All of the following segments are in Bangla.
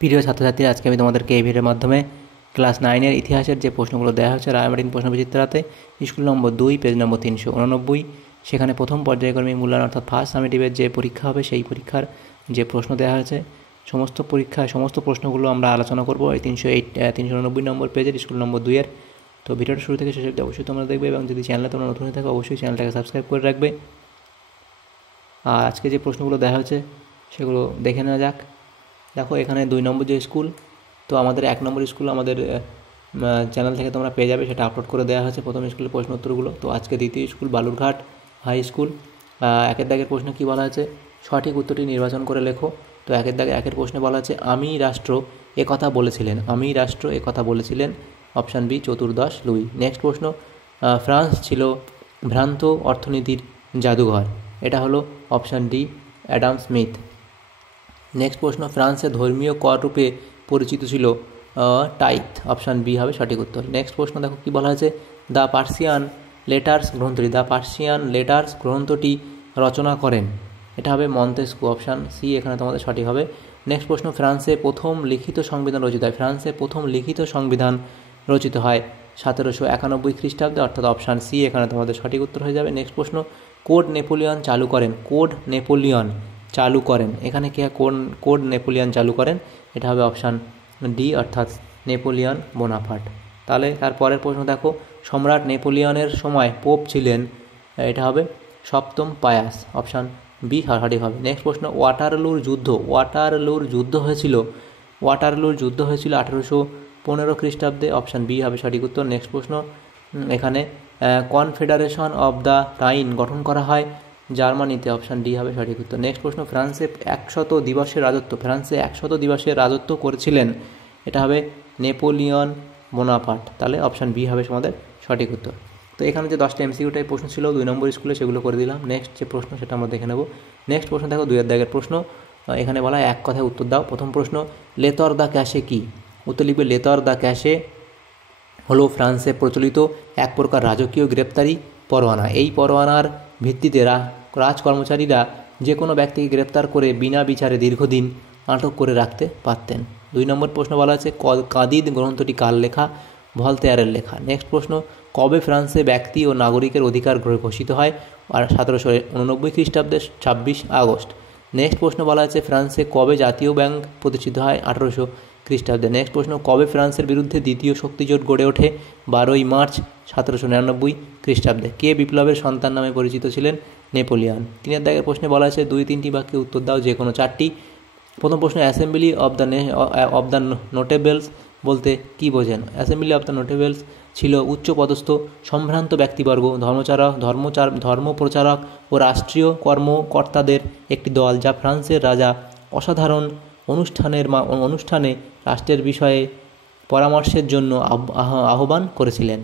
প্রিয় ছাত্রছাত্রীরা, আজকে আমি তোমাদেরকে এই ভিডিওর মাধ্যমে ক্লাস 9-এর ইতিহাসের যে প্রশ্নগুলো দেওয়া হয়েছে রায়মার্টিন প্রশ্নবিচিত্রাতে স্কুল নম্বর 2 পেজ নম্বর 389, সেখানে প্রথম পর্যায়ক্রমিক মূল্যায়ন অর্থাৎ ফার্স্ট সামেটিভের যে পরীক্ষা হবে সেই পরীক্ষার যে প্রশ্ন দেওয়া হয়েছে সমস্ত প্রশ্নগুলো আমরা আলোচনা করব এই 389 নম্বর পেজের স্কুল নম্বর 2-এর। তো ভিডিওটা শুরু থেকে শেষ অবধি অবশ্যই তোমরা দেখবে এবং যদি চ্যানেলে তোমরা নতুন হয়ে থাকো অবশ্যই চ্যানেলটাকে সাবস্ক্রাইব করে রাখবে। আর আজকে যে প্রশ্নগুলো দেওয়া হয়েছে সেগুলো দেখে নেওয়া যাক। দেখো, এখানে 2 নম্বর যে স্কুল, তো আমাদের 1 নম্বর স্কুল আমাদের চ্যানেল থেকে তোমরা পেয়ে যাবে, সেটা আপলোড করে দেওয়া হয়েছে প্রথম স্কুলের প্রশ্ন উত্তরগুলো। তো আজকে দ্বিতীয় স্কুল বালুরঘাট হাই স্কুল, একের দাগের প্রশ্ন কী বলা আছে, সঠিক উত্তরটি নির্বাচন করে লেখো। তো একের দাগে একের প্রশ্নে বলা আছে আমি রাষ্ট্র এ কথা বলেছিলেন, অপশান বি চতুর্দশ লুই। নেক্সট প্রশ্ন, ফ্রান্স ছিল ভ্রান্ত অর্থনীতির জাদুঘর, এটা হলো option D Adam Smith. Next প্রশ্ন, ফ্রান্সে ধর্মীয় কর রূপে পরিচিত ছিল টাইথ, অপশান বি হবে সঠিক উত্তর। নেক্সট প্রশ্ন দেখো কী বলা হয়েছে, দ্য পার্সিয়ান লেটার্স গ্রন্থটি রচনা করেন, এটা হবে মন্তেস্কু, অপশান সি এখানে তোমাদের সঠিক হবে। নেক্সট প্রশ্ন, ফ্রান্সে প্রথম লিখিত সংবিধান রচিত হয় 1791 খ্রিস্টাব্দে, অর্থাৎ অপশান সি এখানে তোমাদের সঠিক উত্তর হয়ে যাবে। নেক্সট প্রশ্ন, কোড নেপোলিয়ন চালু করেন, এখানে কি কোড নেপোলিয়ন চালু করেন, এটা হবে অপশান ডি অর্থাৎ নেপোলিয়ন বোনাপার্ট। তাহলে তারপরের প্রশ্ন দেখো, সম্রাট নেপোলিয়নের সময় পোপ ছিলেন, এটা হবে সপ্তম পায়াস, অপশান বি সঠিক হবে। নেক্সট প্রশ্ন, ওয়াটারলুর যুদ্ধ হয়েছিল 1815 খ্রিস্টাব্দে, অপশান বি হবে সঠিক উত্তর। নেক্সট প্রশ্ন, এখানে কনফেডারেশন অব দ্য রাইন গঠন করা হয় জার্মানিতে, অপশান ডি হবে সঠিক উত্তর। নেক্সট প্রশ্ন, ফ্রান্সে 100 দিবসের রাজত্ব করেছিলেন, এটা হবে নেপোলিয়ন বোনাপার্ট, তাহলে অপশান বি হবে আমাদের সঠিক উত্তর। তো এখানে যে 10টা MCQ টাইপ প্রশ্ন ছিল 2 নম্বর স্কুলে, সেগুলো করে দিলাম। নেক্সট যে প্রশ্ন সেটা আমরা দেখে নেব। নেক্সট প্রশ্ন দেখো, 2 দাগের প্রশ্ন, এখানে বলা এক কথায় উত্তর দাও। প্রথম প্রশ্ন, লেতর দ্য ক্যাশে কি? উত্তর লিখবে লেতর দ্য ক্যাশে হলো ফ্রান্সে প্রচলিত এক প্রকার রাজকীয় গ্রেপ্তারি পরোয়ানা। এই পরোয়ানার ভিত্তিতে রাজকর্মচারীরা যে কোনো ব্যক্তিকে গ্রেপ্তার করে বিনা বিচারে দীর্ঘদিন আটক করে রাখতে পারতেন। 2 নম্বর প্রশ্ন বলা আছে কাদিদ গ্রন্থটি কার লেখা? ভলতেয়ারের লেখা। নেক্সট প্রশ্ন, কবে ফ্রান্সে ব্যক্তি ও নাগরিকের অধিকার ঘোষিত হয়? আর 1789 খ্রিস্টাব্দে 26 আগস্ট। নেক্সট প্রশ্ন বলা আছে ফ্রান্সে কবে জাতীয় ব্যাংক প্রতিষ্ঠিত হয়? 1800 খ্রিস্টাব্দে। নেক্সট প্রশ্ন, কবে ফ্রান্সের বিরুদ্ধে দ্বিতীয় শক্তিজোট গড়ে ওঠে? 12ই মার্চ 1799 খ্রিস্টাব্দে। কে বিপ্লবের সন্তান নামে পরিচিত ছিলেন? নেপোলিয়ন। 3 দাগের প্রশ্নে বলা আছে 2-3টি বাক্যে উত্তর দাও, যে কোনো 4টি। প্রথম প্রশ্ন, অ্যাসেম্বলি অব দ্য নোটেবলস বলতে কী বোঝেন? অ্যাসেম্বলি অব দ্য নোটেবলস ছিল উচ্চপদস্থ সম্ভ্রান্ত ব্যক্তিবর্গ, ধর্মপ্রচারক ও রাষ্ট্রীয় কর্মকর্তাদের একটি দল, যা ফ্রান্সের রাজা অসাধারণ অনুষ্ঠানে রাষ্ট্রের বিষয়ে পরামর্শের জন্য আহ্বান করেছিলেন।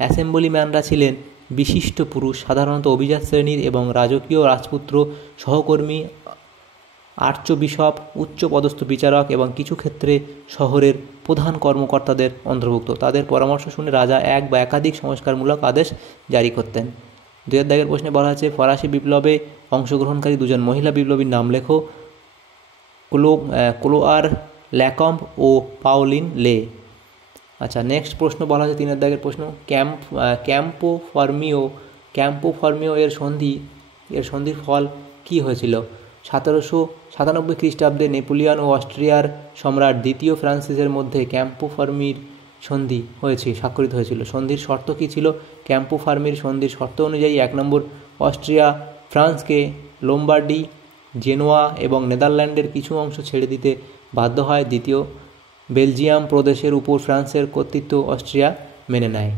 অ্যাসেম্বলিম্যানরা ছিলেন বিশিষ্ট পুরুষ, সাধারণত অভিজাত শ্রেণীর এবং রাজকীয় রাজপুত্র, সহকর্মী, আর্চবিশপ, উচ্চপদস্থ বিচারক এবং কিছু ক্ষেত্রে শহরের প্রধান কর্মকর্তাদের অন্তর্ভুক্ত। তাদের পরামর্শ শুনে রাজা এক বা একাধিক সংস্কারমূলক আদেশ জারি করতেন। 2 দাগের প্রশ্নে বলা আছে ফরাসি বিপ্লবে অংশগ্রহণকারী 2জন মহিলা বিপ্লবীর নাম লেখো। ক্লোয়ার ল্যাকম্ব ও পাওলিন লে। আচ্ছা, নেক্সট প্রশ্ন বলা আছে 3 দাগের প্রশ্ন, ক্যাম্পো ফর্মিও এর সন্ধির ফল কী হয়েছিল? 1797 খ্রিস্টাব্দে নেপোলিয়ন ও অস্ট্রিয়ার সম্রাট দ্বিতীয় ফ্রান্সিসের মধ্যে ক্যাম্পো ফর্মির সন্ধি স্বাক্ষরিত হয়েছিল। সন্ধির শর্ত কী ছিল? ক্যাম্পো ফর্মির সন্ধির শর্ত অনুযায়ী 1 নম্বর, অস্ট্রিয়া ফ্রান্সকে লোম্বার্ডি, জেনোয়া এবং নেদারল্যান্ডের কিছু অংশ ছেড়ে দিতে বাধ্য হয়। দ্বিতীয়, বেলজিয়াম প্রদেশের উপর ফ্রান্সের কর্তৃত্ব অস্ট্রিয়া মেনে নেয়।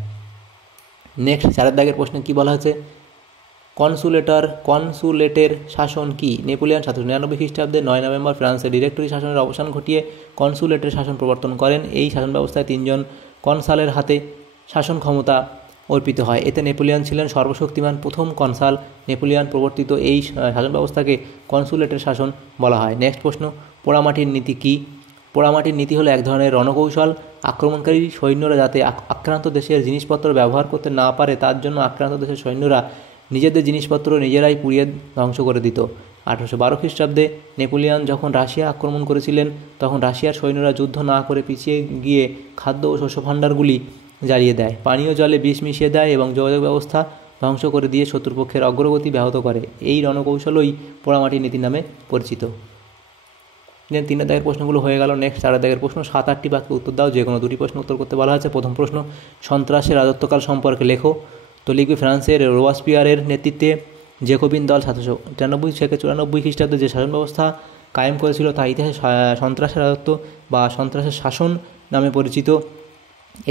নেক্সট 4 দাগের প্রশ্নে কী বলা হয়েছে, কনসুলেটের শাসন কি? নেপোলিয়ন 1799 খ্রিস্টাব্দে 9 নভেম্বর ফ্রান্সের ডিরেক্টরি শাসনের অবসান ঘটিয়ে কনসুলেটের শাসন প্রবর্তন করেন। এই শাসন ব্যবস্থায় 3 জন কনসালের হাতে শাসন ক্ষমতা অর্পিত হয়। এতে নেপোলিয়ন ছিলেন সর্বশক্তিমান প্রথম কনসাল। নেপোলিয়ন প্রবর্তিত এই শাসন ব্যবস্থাকে কনসুলেটের শাসন বলা হয়। নেক্সট প্রশ্ন, পোড়ামাটির নীতি কি? পোড়ামাটির নীতি হলো এক ধরনের রণকৌশল। আক্রমণকারী সৈন্যরা যাতে আক্রান্ত দেশের জিনিসপত্র ব্যবহার করতে না পারে, তার জন্য আক্রান্ত দেশের সৈন্যরা নিজেদের জিনিসপত্র নিজেরাই পুড়িয়ে ধ্বংস করে দিত। 1812 খ্রিস্টাব্দে নেপোলিয়ন যখন রাশিয়া আক্রমণ করেছিলেন তখন রাশিয়ার সৈন্যরা যুদ্ধ না করে পিছিয়ে গিয়ে খাদ্য ও শস্য ভাণ্ডারগুলি জ্বালিয়ে দেয়, পানীয় জলে বিষ মিশিয়ে দেয় এবং যোগাযোগ ব্যবস্থা ধ্বংস করে দিয়ে শত্রুপক্ষের অগ্রগতি ব্যাহত করে। এই রণকৌশলই পোড়ামাটির নীতি নামে পরিচিত। 3 দাগের প্রশ্নগুলো হয়ে গেল। নেক্সট 4 দাগের প্রশ্ন, 7-8টি বাক্যে উত্তর দাও, যে কোনো 2টি প্রশ্ন উত্তর করতে বলা আছে। প্রথম প্রশ্ন, সন্ত্রাসের রাজত্বকাল সম্পর্কে লেখো। তো লিখবে, ফ্রান্সের রোবাসপিয়ারের নেতৃত্বে জেকোবিন দল 1793 থেকে 94 খ্রিস্টাব্দে যে শাসন ব্যবস্থা কায়েম করেছিল তা ইতিহাসে সন্ত্রাসের রাজত্ব বা সন্ত্রাসের শাসন নামে পরিচিত।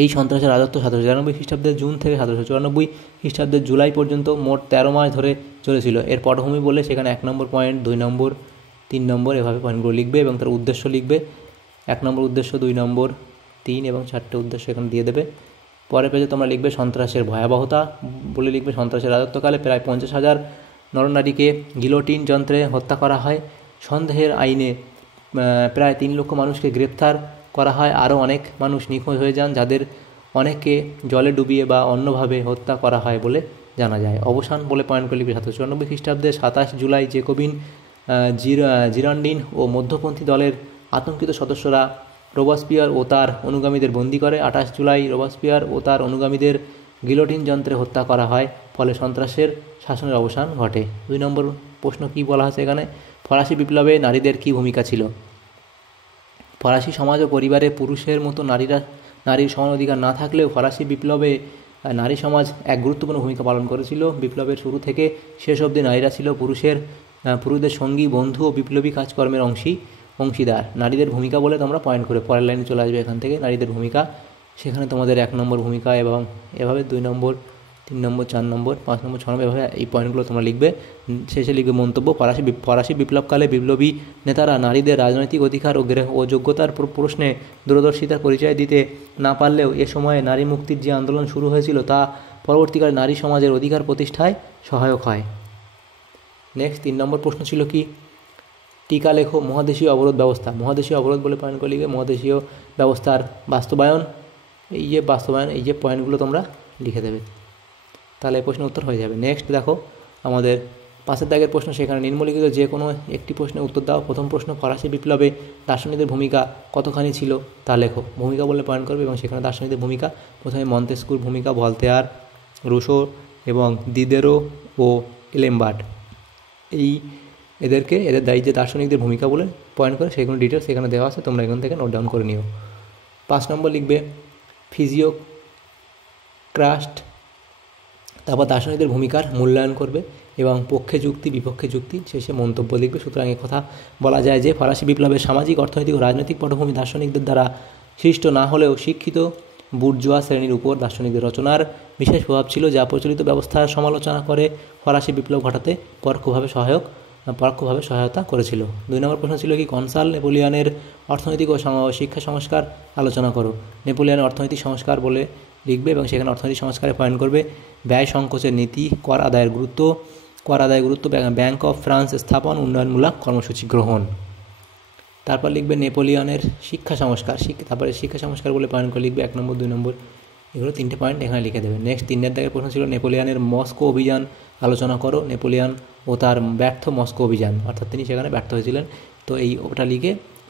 এই সন্ত্রাসের রাজত্ব 1793 খ্রিস্টাব্দের জুন থেকে 1794 খ্রিস্টাব্দের জুলাই পর্যন্ত মোট 13 মাস ধরে চলেছিল। এর পটভূমি বলে সেখানে 1 নম্বর পয়েন্ট, 2 নম্বর, 3 নম্বর এভাবে পয়েন্টগুলো লিখবে এবং তার উদ্দেশ্য লিখবে। 1 নম্বর উদ্দেশ্য, 2 নম্বর, 3 এবং 4টে উদ্দেশ্য এখানে দিয়ে দেবে। পরের পেজে তোমরা লিখবে সন্ত্রাসের ভয়াবহতা বলে লিখবে, সন্ত্রাসের রাজত্বকালে প্রায় 50,000 নরনারীকে গিলোটিন যন্ত্রে হত্যা করা হয়। সন্দেহের আইনে প্রায় 3 লক্ষ মানুষকে গ্রেপ্তার করা হয়। আরও অনেক মানুষ নিখোঁজ হয়ে যান, যাদের অনেককে জলে ডুবিয়ে বা অন্যভাবে হত্যা করা হয় বলে জানা যায়। অবসান বলে পয়েন্ট করে লিখবে 1794 খ্রিস্টাব্দে 27 জুলাই জেকোবিন, জিরান্ডিন ও মধ্যপন্থী দলের আতঙ্কিত সদস্যরা রোবাসপিয়ার ও তার অনুগামীদের বন্দী করে। 28 জুলাই রোবাসপিয়ার ও তার অনুগামীদের গিলোটিন যন্ত্রে হত্যা করা হয়, ফলে সন্ত্রাসের শাসনের অবসান ঘটে। 2 নম্বর প্রশ্ন কী বলা আছে এখানে, ফরাসি বিপ্লবে নারীদের কী ভূমিকা ছিল? ফরাসি সমাজ ও পরিবারে পুরুষের মতো নারীর সমান অধিকার না থাকলেও ফরাসি বিপ্লবে নারী সমাজ এক গুরুত্বপূর্ণ ভূমিকা পালন করেছিল। বিপ্লবের শুরু থেকে শেষ অবধি নারীরা ছিল পুরুষদের সঙ্গী, বন্ধু ও বিপ্লবী কাজকর্মের অংশীদার। নারীদের ভূমিকা বলে তোমরা পয়েন্ট করে পরের লাইনে চলে আসবে এখান থেকে। নারীদের ভূমিকা, সেখানে তোমাদের 1 নম্বর ভূমিকা এবং এভাবে 2 নম্বর, 3 নম্বর, 4 নম্বর, 5 নম্বর, 6 নম্বর এভাবে এই পয়েন্টগুলো তোমরা লিখবে। শেষে লিখবে মন্তব্য, ফরাসি বিপ্লবকালে বিপ্লবী নেতারা নারীদের রাজনৈতিক অধিকার ও যোগ্যতার প্রশ্নে দূরদর্শিতার পরিচয় দিতে না পারলেও এ সময়ে নারী মুক্তির যে আন্দোলন শুরু হয়েছিল তা পরবর্তীকালে নারী সমাজের অধিকার প্রতিষ্ঠায় সহায়ক হয়। নেক্সট 3 নম্বর প্রশ্ন ছিল কি, টিকা লেখো মহাদেশীয় অবরোধ ব্যবস্থা। মহাদেশীয় অবরোধ বলে পয়েন্ট করে লিখবে মহাদেশীয় ব্যবস্থার বাস্তবায়ন, এই যে পয়েন্টগুলো তোমরা লিখে দেবে, তাহলে এই প্রশ্নের উত্তর হয়ে যাবে। নেক্সট দেখো আমাদের 5 দাগের প্রশ্ন, সেখানে নিম্নলিখিত যে কোনো একটি প্রশ্নের উত্তর দাও। প্রথম প্রশ্ন, ফরাসি বিপ্লবে দার্শনিকদের ভূমিকা কতখানি ছিল তা লেখো। ভূমিকা বলে পয়েন্ট করবে এবং সেখানে দার্শনিকদের ভূমিকা, প্রথমে মন্তেস্কুর ভূমিকা, ভলতেয়ার, রুশো এবং দিদেরো ও এলেমবার্ট, এদের যে দার্শনিকদের ভূমিকা বলে পয়েন্ট করে সেগুলো ডিটেলস এখানে দেওয়া আছে, তোমরা এখান থেকে নোট ডাউন করে নিও। 5 নম্বর লিখবে ফিজিওক্রাস্ট, তারপর দার্শনিকদের ভূমিকার মূল্যায়ন করবে এবং পক্ষে যুক্তি বিপক্ষে যুক্তি, শেষে মন্তব্য লিখবে। সুতরাং এই কথা বলা যায় যে ফরাসি বিপ্লবের সামাজিক, অর্থনৈতিক ও রাজনৈতিক পটভূমি দার্শনিকদের দ্বারা সৃষ্ট না হলেও শিক্ষিত বুর্জোয়া শ্রেণীর উপর দার্শনিকদের রচনার বিশেষ প্রভাব ছিল, যা প্রচলিত ব্যবস্থার সমালোচনা করে ফরাসি বিপ্লব ঘটাতে পরোক্ষভাবে সহায়তা করেছিল। 2 নম্বর প্রশ্ন ছিল কি, কনসাল নেপোলিয়নের অর্থনৈতিক ও শিক্ষা সংস্কার আলোচনা করো। নেপোলিয়নের অর্থনৈতিক সংস্কার বলে লিখবে এবং সেখানে অর্থনৈতিক সংস্কারে পয়েন্ট করবে ব্যয় সংকোচের নীতি, কর আদায়ের গুরুত্ব, ব্যাংক অফ ফ্রান্স স্থাপন, উন্নয়নমূলক কর্মসূচি গ্রহণ। তারপর লিখবে নেপোলিয়নের শিক্ষা সংস্কার বলে পয়েন্ট করে লিখবে 1 নম্বর, 2 নম্বর, এগুলো 3টে পয়েন্ট এখানে লিখে দেবে। নেক্সট 3 দাগের প্রশ্ন ছিল নেপোলিয়নের মস্কো অভিযান আলোচনা করো। নেপোলিয়ন ও তার ব্যর্থ মস্কো অভিযান, অর্থাৎ তিনি সেখানে ব্যর্থ হয়েছিলেন, তো ওটা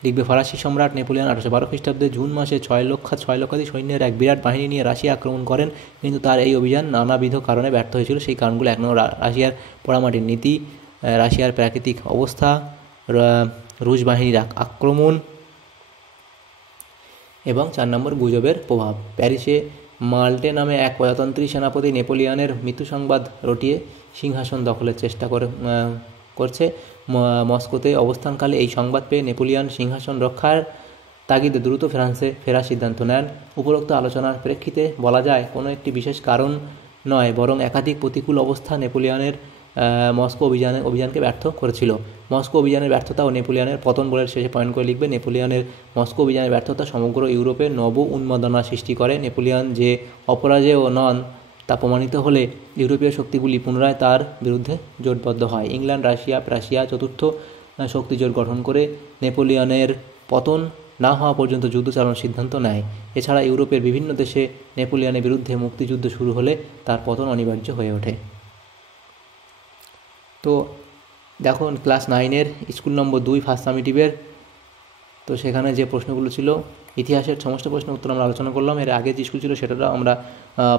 লিখবে ফরাসি সম্রাট নেপোলিয়ন 1812 খ্রিস্টাব্দে জুন মাসে 6 লক্ষাধিক সৈন্যের এক বিরাট বাহিনী নিয়ে রাশিয়া আক্রমণ করেন, কিন্তু তার এই অভিযান নানাবিধ কারণে ব্যর্থ হয়েছিল। সেই কারণগুলো 1 নম্বর রাশিয়ার পোড়ামাটির নীতি, রাশিয়ার প্রাকৃতিক অবস্থা, রুশ বাহিনীর আক্রমণ এবং 4 নম্বর গুজবের প্রভাব। প্যারিসে মাল্টে নামে এক প্রজাতন্ত্রী সেনাপতি নেপোলিয়নের মৃত্যু সংবাদ রটিয়ে সিংহাসন দখলের চেষ্টা করছে। মস্কোতে অবস্থানকালে এই সংবাদ পেয়ে নেপোলিয়ন সিংহাসন রক্ষার তাগিদে দ্রুত ফ্রান্সে ফেরার সিদ্ধান্ত নেন। উপরোক্ত আলোচনার প্রেক্ষিতে বলা যায় কোনো একটি বিশেষ কারণ নয়, বরং একাধিক প্রতিকূল অবস্থা নেপোলিয়নের মস্কো অভিযানকে ব্যর্থ করেছিল। মস্কো অভিযানের ব্যর্থতা ও নেপোলিয়নের পতন বলে শেষে পয়েন্ট করে লিখবে নেপোলিয়নের মস্কো অভিযানের ব্যর্থতা সমগ্র ইউরোপে নব উন্মাদনা সৃষ্টি করে। নেপোলিয়ন যে অপরাজেয় নন তা প্রমাণিত হলে ইউরোপীয় শক্তিগুলি পুনরায় তার বিরুদ্ধে জোটবদ্ধ হয়। ইংল্যান্ড, প্রাশিয়া চতুর্থ শক্তিজোট গঠন করে নেপোলিয়নের পতন না হওয়া পর্যন্ত যুদ্ধ চালানোর সিদ্ধান্ত নেয়। এছাড়া ইউরোপের বিভিন্ন দেশে নেপোলিয়নের বিরুদ্ধে মুক্তিযুদ্ধ শুরু হলে তার পতন অনিবার্য হয়ে ওঠে। তো দেখো ক্লাস 9-এর স্কুল নম্বর 2 ফার্স্ট সামেটিভের, তো সেখানে যে প্রশ্নগুলো ছিল ইতিহাসের সমস্ত প্রশ্ন উত্তর আমরা আলোচনা করলাম। এর আগে যে স্কুল ছিল সেটারও আমরা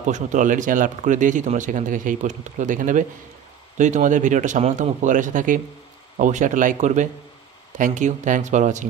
প্রশ্ন উত্তর অলরেডি চ্যানেল আপলোড করে দিয়েছি, তোমরা সেখান থেকে সেই প্রশ্ন উত্তরগুলো দেখে নেবে। যদি তোমাদের ভিডিওটা সামান্যতম উপকার এসে থাকে অবশ্যই একটা লাইক করবে। Thank you, thanks for watching.